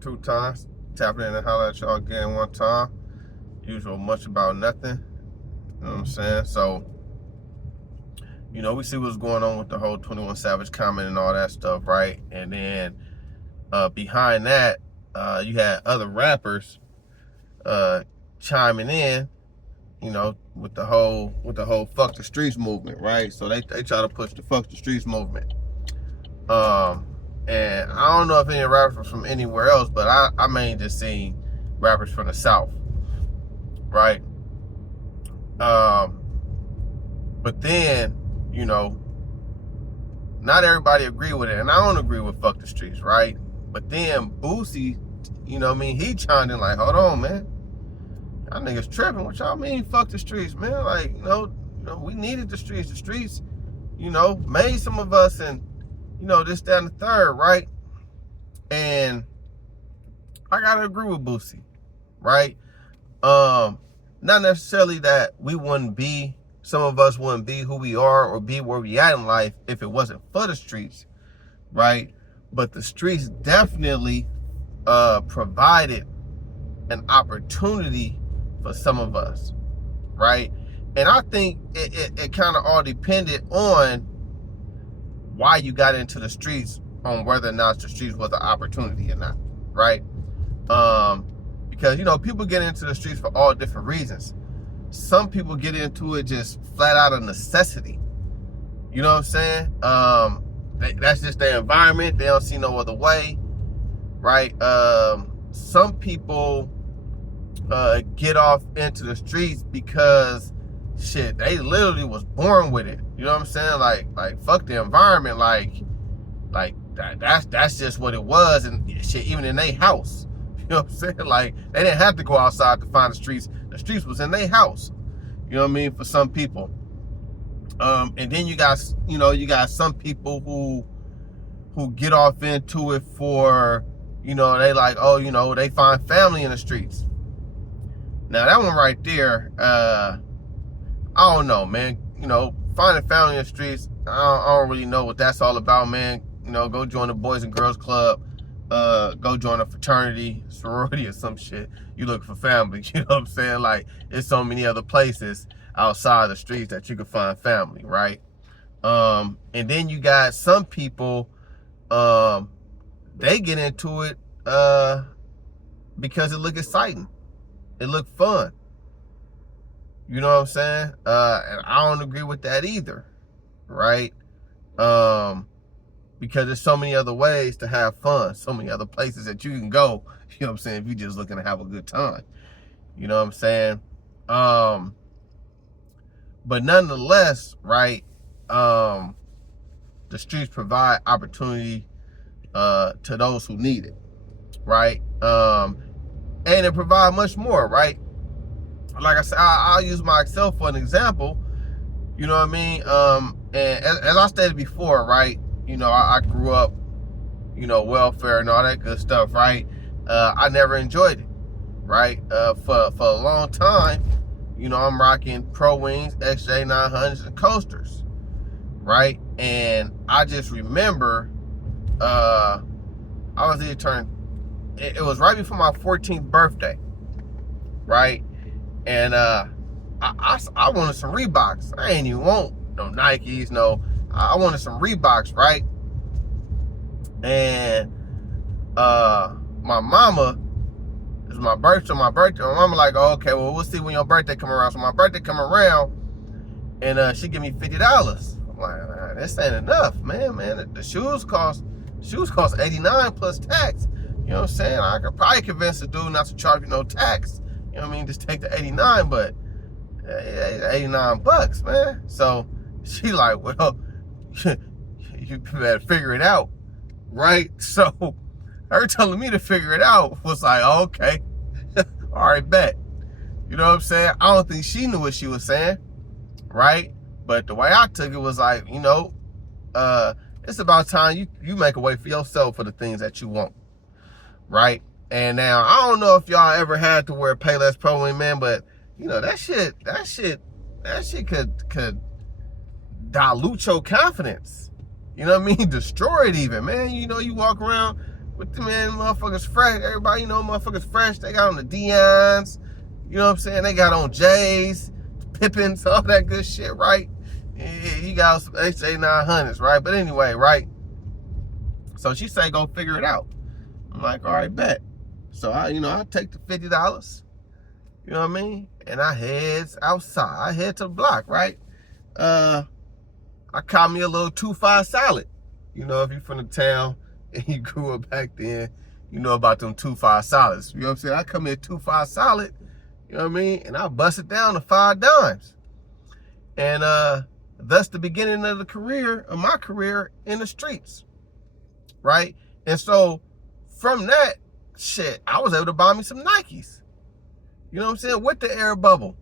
2 times. Tapping in and holler at y'all again 1 time. Usual much about nothing. You know what I'm saying? So, we see what's going on with the whole 21 Savage comment and all that stuff, right? And then behind that, you had other rappers chiming in, with the whole fuck the streets movement, right? So they try to push the fuck the streets movement. And I don't know if any rappers from anywhere else, but I mainly just seen rappers from the South, right? But then, not everybody agree with it, and I don't agree with fuck the streets, right? But then Boosie, he chimed in like, hold on, man. Y'all niggas tripping. What y'all mean fuck the streets, man? Like, we needed the streets. The streets, made some of us, and this, that, and the third, right? And I gotta agree with Boosie, right? Not necessarily that some of us wouldn't be who we are or be where we at in life if it wasn't for the streets, right? But the streets definitely provided an opportunity for some of us, right? And I think it kind of all depended on why you got into the streets, on whether or not the streets was an opportunity or not, right? Because people get into the streets for all different reasons. Some people get into it just flat out of necessity. You know what I'm saying? That's just their environment. They don't see no other way, right? Some people get off into the streets because shit, they literally was born with it. You know what I'm saying? Like fuck the environment. Like that's just what it was, and shit, even in their house. You know what I'm saying? Like they didn't have to go outside to find the streets. The streets was in their house. You know what I mean? For some people. And then you got some people who get off into it for, they like, oh, they find family in the streets. Now that one right there, I don't know, man. Finding family in the streets, I don't really know what that's all about, man. Go join the Boys and Girls Club, go join a fraternity, sorority, or some shit. You look for family, you know what I'm saying? Like, there's so many other places outside the streets that you can find family, right? And then you got some people, they get into it because it look exciting. It look fun. You know what I'm saying? And I don't agree with that either, right? Because there's so many other ways to have fun, so many other places that you can go, you know what I'm saying, if you're just looking to have a good time. You know what I'm saying? But nonetheless, right, the streets provide opportunity to those who need it, right? And it provide much more, right? Like I said, I'll use myself for an example. You know what I mean? And as I stated before, right? I grew up, welfare and all that good stuff, right? I never enjoyed it, right? For a long time, I'm rocking Pro Wings, XJ900s, and coasters, right? And I just remember, I was either turning, it was right before my 14th birthday, right? And I wanted some Reeboks. I ain't even want no Nikes, no. I wanted some Reeboks, right? And my mama, it was my birthday. My mama like, oh, okay, well, we'll see when your birthday come around. So my birthday come around, and she give me $50. I'm like, this ain't enough, man. The shoes cost $89 plus tax. You know what I'm saying? I could probably convince the dude not to charge me no tax. You know what I mean? Just take the 89, but $89, man. So she like, well, you better figure it out, right? So her telling me to figure it out was like, oh, okay, all right, bet. You know what I'm saying? I don't think she knew what she was saying, right? But the way I took it was like, it's about time you make a way for yourself for the things that you want, right? And now I don't know if y'all ever had to wear Payless Pro Wing, man, but that shit could dilute your confidence. You know what I mean? Destroy it even, man. You walk around With the man, motherfuckers fresh. Everybody, motherfuckers fresh. They got on the Deions. You know what I'm saying? They got on J's, Pippins, all that good shit, right? Yeah, he got some HA900s, right? But anyway, right? So she say, go figure it out. I'm like, all right, bet. So I take the $50, you know what I mean? And I heads outside. I head to the block, right? I caught me a little 2-5 salad. You know, if you're from the town and you grew up back then, you know about them 2-5 salads. You know what I'm saying? I come in 2-5 salad, you know what I mean? And I bust it down to 5 dimes. And that's the beginning of my career in the streets, right? And so from that shit, I was able to buy me some Nikes. You know what I'm saying? With the air bubble.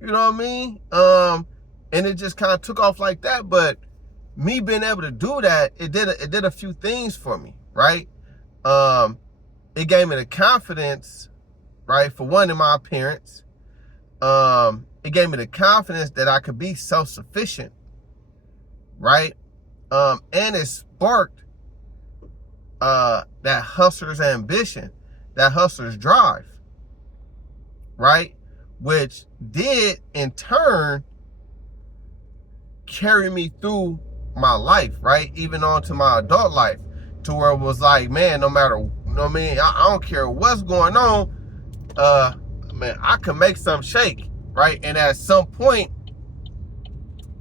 You know what I mean? And it just kind of took off like that. But me being able to do that, it did a few things for me, right? It gave me the confidence, right? For one, in my appearance. It gave me the confidence that I could be self-sufficient, right? And it sparked that hustler's ambition, that hustler's drive, right? Which did, in turn, carry me through my life, right? Even on to my adult life, to where it was like, man, no matter, you know what I mean? I don't care what's going on, man, I can make something shake, right? And at some point,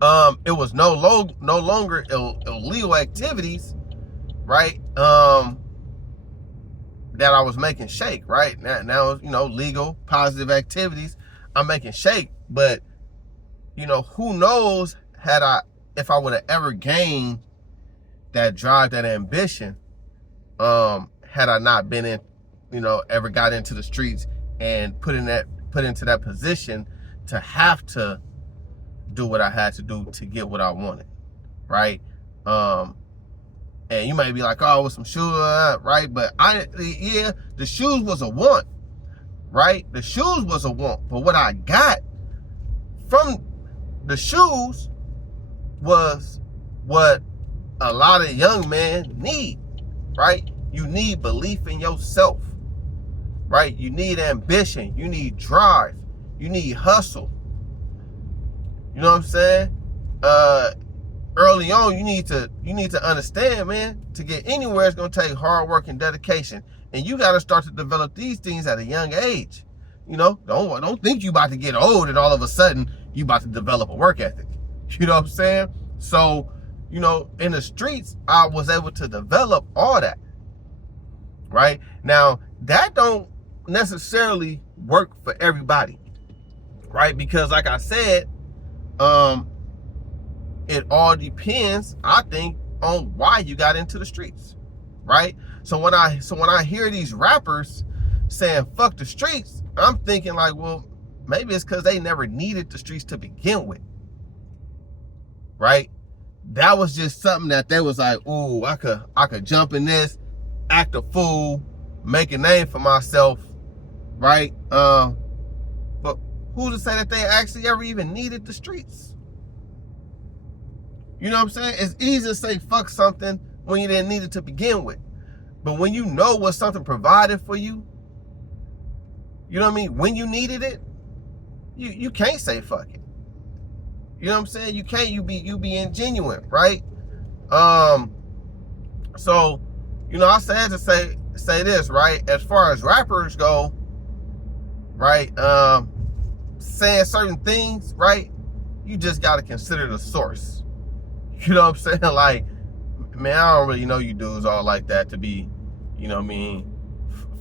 it was no longer illegal activities, right? That I was making shake, right? Now, legal, positive activities I'm making shake. But, who knows if I would have ever gained that drive, that ambition, had I not been in, ever got into the streets and put into that position to have to do what I had to do to get what I wanted, right? And you might be like, oh, with some shoes, right? But the shoes was a want, right? The shoes was a want. But what I got from the shoes was what a lot of young men need, right? You need belief in yourself, right? You need ambition. You need drive. You need hustle. You know what I'm saying? Early on, you need to understand, man, to get anywhere, it's going to take hard work and dedication. And you got to start to develop these things at a young age. Don't think you about to get old and all of a sudden you about to develop a work ethic. You know what I'm saying? So, in the streets, I was able to develop all that, right? Now, that don't necessarily work for everybody, right? Because like I said, it all depends, I think, on why you got into the streets, right? So when I hear these rappers saying fuck the streets, I'm thinking like, well, maybe it's because they never needed the streets to begin with, right? That was just something that they was like, ooh, I could jump in this, act a fool, make a name for myself, right? But who's to say that they actually ever even needed the streets? You know what I'm saying? It's easy to say fuck something when you didn't need it to begin with. But when you know what something provided for you, you know what I mean? When you needed it, you can't say fuck it. You know what I'm saying? You can't, you be ingenuine, right? So, I said to say this, right? As far as rappers go, right? Saying certain things, right? You just got to consider the source. You know what I'm saying? Like, man, I don't really know you dudes all like that to be,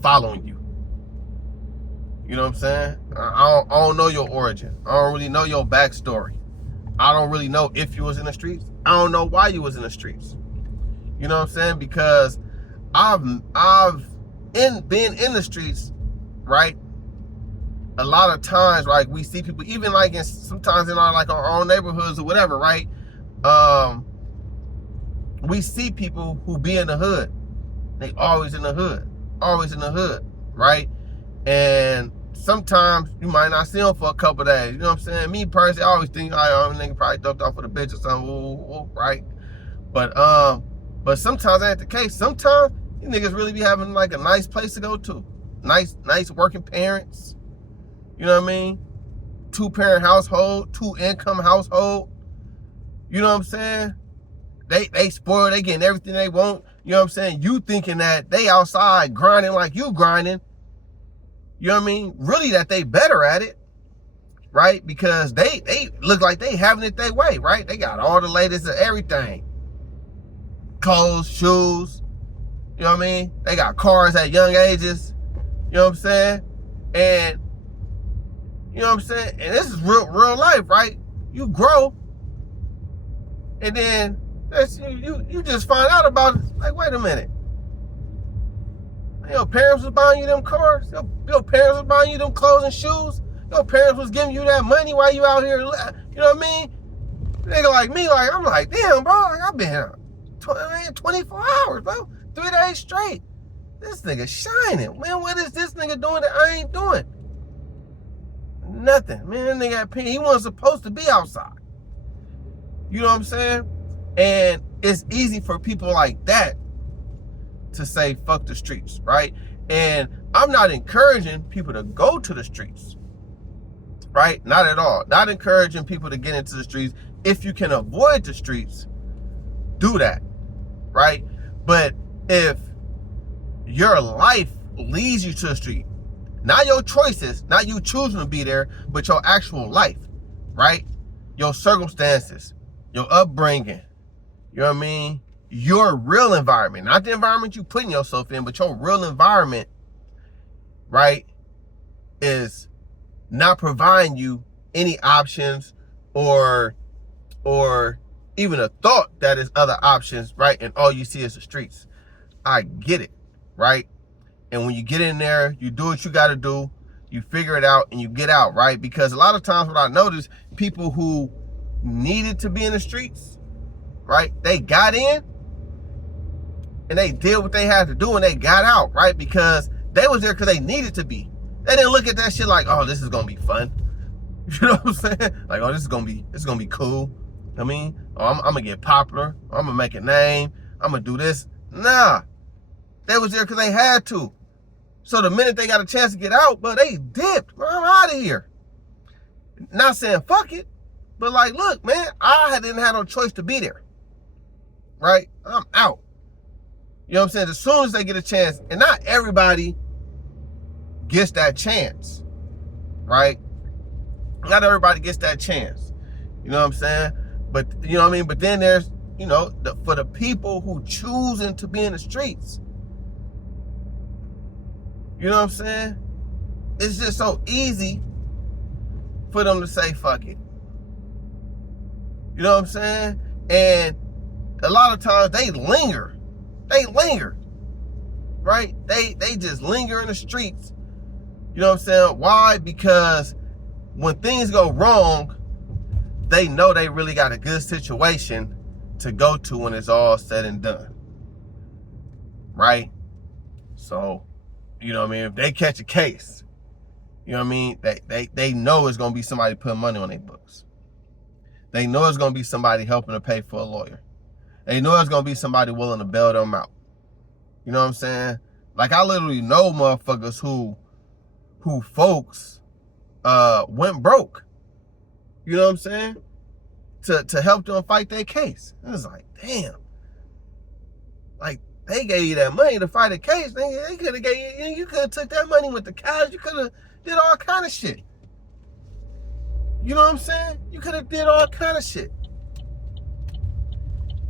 following you. You know what I'm saying? I don't know your origin. I don't really know your backstory. I don't really know if you was in the streets. I don't know why you was in the streets. You know what I'm saying? Because I've been in the streets, right? A lot of times, like, we see people, even like sometimes in our own neighborhoods or whatever, right? We see people who be in the hood. They always in the hood, right? And sometimes you might not see them for a couple of days. You know what I'm saying? Me personally, I always think, oh, nigga probably ducked off with a bitch or something, right? But sometimes that ain't the case. Sometimes These niggas really be having like a nice place to go to. Nice working parents. You know what I mean? 2-parent household, 2-income household. You know what I'm saying? They spoiled, they getting everything they want. You know what I'm saying? You thinking that they outside grinding like you grinding. You know what I mean? Really that they better at it. Right? Because they look like they having it their way, right? They got all the latest of everything. Clothes, shoes. You know what I mean? They got cars at young ages. You know what I'm saying? And you know what I'm saying? And this is real life, right? You grow, and then you just find out about it. Like, wait a minute. Your parents was buying you them cars. Your parents was buying you them clothes and shoes. Your parents was giving you that money while you out here. You know what I mean? Nigga like me, like I'm like, damn, bro. Like I've been here 24 hours, bro. 3 days straight. This nigga shining. Man, what is this nigga doing that I ain't doing? Nothing. Man, that nigga he wasn't supposed to be outside. You know what I'm saying? And it's easy for people like that to say, fuck the streets, right? And I'm not encouraging people to go to the streets, right? Not at all. Not encouraging people to get into the streets. If you can avoid the streets, do that, right? But if your life leads you to the street, not your choices, not you choosing to be there, but your actual life, right? Your circumstances, your upbringing, you know what I mean? Your real environment, not the environment you putting yourself in, but your real environment, right, is not providing you any options or even a thought that is other options, right? And all you see is the streets. I get it, right? And when you get in there, you do what you got to do, you figure it out, and you get out, right? Because a lot of times what I notice, people who needed to be in the streets, right, they got in and they did what they had to do and they got out, right? Because they was there because they needed to be. They didn't look at that shit like, oh, this is gonna be fun. You know what I'm saying? Like, oh, this is gonna be cool. I mean, oh, I'm gonna get popular. I'm gonna make a name. I'm gonna do this. Nah, they was there because they had to. So the minute they got a chance to get out, but they dipped. I'm out of here. Not saying fuck it, but like, look, man, I didn't have no choice to be there. Right? I'm out. You know what I'm saying? As soon as they get a chance, and not everybody gets that chance, right? Not everybody gets that chance. You know what I'm saying? But, you know what I mean? But then there's, you know, for the people who choosing to be in the streets, you know what I'm saying? It's just so easy for them to say, fuck it. You know what I'm saying? And a lot of times they linger. They linger, right? They just linger in the streets. You know what I'm saying? Why? Because when things go wrong, they know they really got a good situation to go to when it's all said and done, right? So, you know what I mean? If they catch a case, you know what I mean? They know it's going to be somebody putting money on their books. They know it's going to be somebody helping to pay for a lawyer. They know it's going to be somebody willing to bail them out. You know what I'm saying? Like, I literally know motherfuckers who folks went broke. You know what I'm saying? To help them fight their case. It was like, damn. Like, they gave you that money to fight a case. They could have gave you could have took that money with the cash. You could have did all kind of shit. You know what I'm saying? You could have did all kind of shit.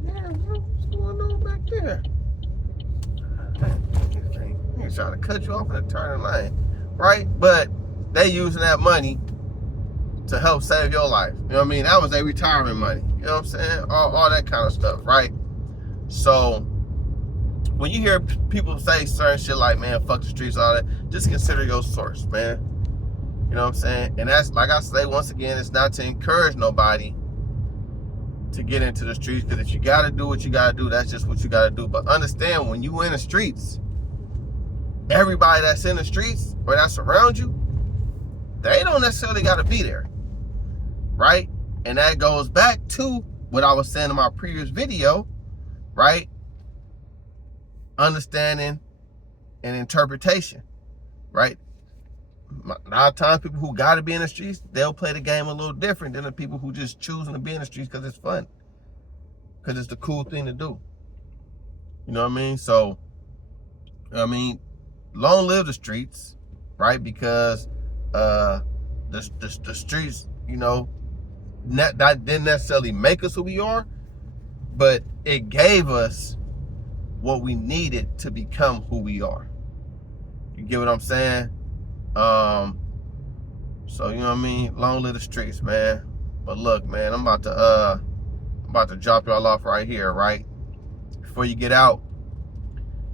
Man, what's going on back there? He's trying to cut you off in a turning lane, right? But they using that money to help save your life. You know what I mean? That was their retirement money. You know what I'm saying? All that kind of stuff, right? So when you hear people say certain shit like, man, fuck the streets, all that, just consider your source, man. You know what I'm saying? And that's, like I say, once again, it's not to encourage nobody to get into the streets, because if you got to do what you got to do, that's just what you got to do. But understand, when you in the streets, everybody that's in the streets or that's around you, they don't necessarily got to be there, right? And that goes back to what I was saying in my previous video, right? understanding and interpretation, right? A lot of times people who got to be in the streets, they'll play the game a little different than the people who just choosing to be in the streets because it's fun, because it's the cool thing to do. You know what I mean? So, I mean, long live the streets, right? Because the streets, you know, that didn't necessarily make us who we are, but it gave us what we needed to become who we are. You get what I'm saying? So you know what I mean? Long live the streets, man. But look, man, I'm about to drop y'all off right here, right? Before you get out,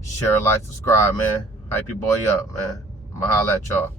share, like, subscribe, man. Hype your boy up, man. I'ma holla at y'all.